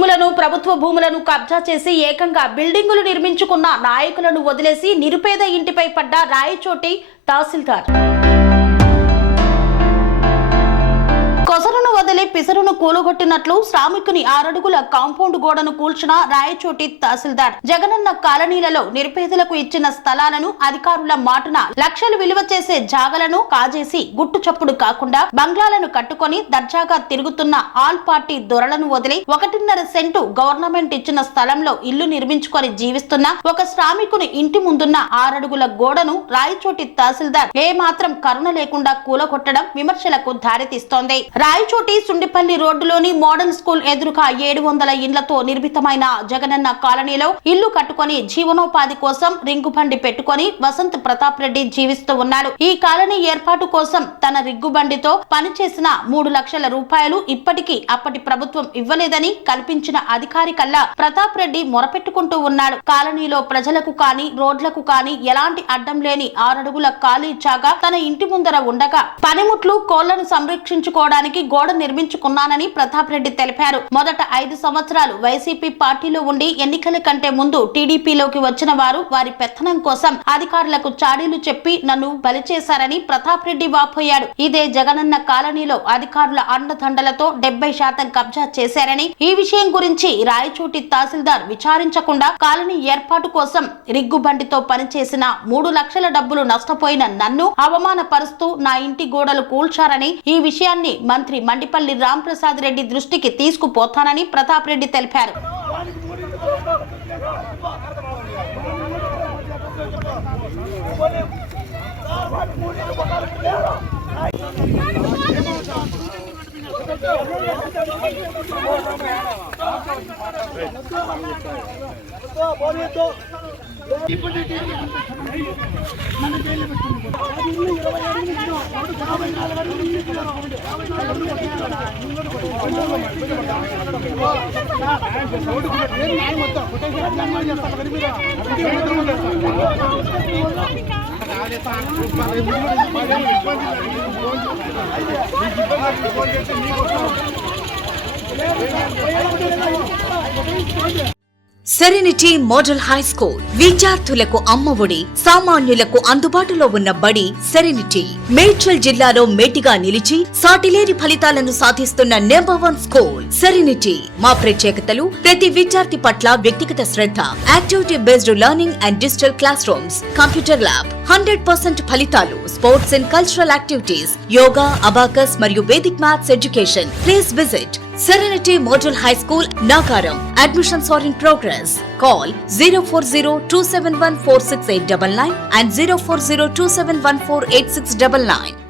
ప్రభుత్వ భూములను కబ్జా చేసి ఏకంగా బిల్డింగులు నిర్మించుకున్న నాయకులను వదిలేసి నిరుపేద ఇంటిపై పడ్డ రాయచోటి తహసీల్దార్. కొసరును వదిలి పిసరును కూలగొట్టినట్లు శ్రామికుని 6 అడుగుల కాంపౌండ్ గోడను కూల్చిన రాయచోటి తహసీల్దార్. జగనన్న కాలనీలలో నిరుపేదలకు ఇచ్చిన స్థలాలను అధికారుల మాటున లక్షలు విలువ చేసే జాగలను కాజేసి గుట్టు చప్పుడు కాకుండా బంగ్లాలను కట్టుకొని దర్జాగా తిరుగుతున్న ఆల్ పార్టీ దొరలను వదిలి 1.5 సెంటు గవర్నమెంట్ ఇచ్చిన స్థలంలో ఇల్లు నిర్మించుకొని జీవిస్తున్న ఒక శ్రామికుని ఇంటి ముందున్న 6 అడుగుల గోడను రాయచోటి తహసీల్దార్ ఏ మాత్రం కరుణ లేకుండా కూలగొట్టడం విమర్శలకు దారితీస్తోంది. రాయచోటి సుండిపల్లి రోడ్డులోని మోడల్ స్కూల్ ఎదురుగా 700 ఇండ్లతో నిర్మితమైన జగనన్న కాలనీలో ఇల్లు కట్టుకొని జీవనోపాధి కోసం రింగుబండి పెట్టుకొని వసంత్ ప్రతాప్ రెడ్డి జీవిస్తూ ఉన్నాడు. ఈ కాలనీ ఏర్పాటు కోసం తన రిగ్గుబండితో పనిచేసిన 3 లక్షల రూపాయలు ఇప్పటికీ అప్పటి ప్రభుత్వం ఇవ్వలేదని కల్పించిన అధికారి కల్లా ప్రతాప్ రెడ్డి మొరపెట్టుకుంటూ ఉన్నాడు. కాలనీలో ప్రజలకు కాని రోడ్లకు కాని ఎలాంటి అడ్డం లేని 6 అడుగుల ఖాళీ జాగా తన ఇంటి ముందర ఉండగా పనిముట్లు కోళ్లను సంరక్షించుకోవడానికి గోడ నిర్మించుకున్నానని ప్రతాప్ రెడ్డి తెలిపారు. మొదట 5 సంవత్సరాలు వైసీపీ పార్టీలో ఉండి ఎన్నికల కంటే ముందు టీడీపీలోకి వచ్చిన వారు వారి పెత్తనం కోసం అధికారులకు చాడీలు చెప్పి నన్ను బలి చేశారని ప్రతాప్ రెడ్డి వాపోయాడు. ఇదే జగనన్న కాలనీలో అధికారుల అండదండలతో 70% కబ్జా చేశారని, ఈ విషయం గురించి రాయచోటి తహసీల్దార్ విచారించకుండా కాలనీ ఏర్పాటు కోసం రిగ్గుబండితో పనిచేసిన 3 లక్షల డబ్బులు నష్టపోయిన నన్ను అవమానపరుస్తూ నా ఇంటి గోడలు కూల్చారని, ఈ విషయాన్ని మంత్రి మండిపల్లి రాంప్రసాద్ రెడ్డి దృష్టికి తీసుకుపోతానని ప్రతాప్ రెడ్డి తెలిపారు. సెరెనిటీ మోడల్ హై స్కూల్ విద్యార్థులకు అమ్మఒడి, సామాన్యులకు అందుబాటులో ఉన్న బడి సెరెనిటీ. మేడ్చల్ జిల్లాలో మేటిగా నిలిచి సాటిలేని ఫలితాలను సాధిస్తున్న నెంబర్ 1 స్కూల్ సెరెనిటీ. మా ప్రత్యేకతలు ప్రతి విద్యార్థి పట్ల వ్యక్తిగత శ్రద్ధ, activity based learning and digital classrooms, computer lab, 100% ఫలితాలు, sports and cultural activities, yoga, abacus మరియు Vedic maths education. Please visit Serenity Model High School, Nagaram. Admissions are in progress. Call 040-271-46899 and 040-271-48699.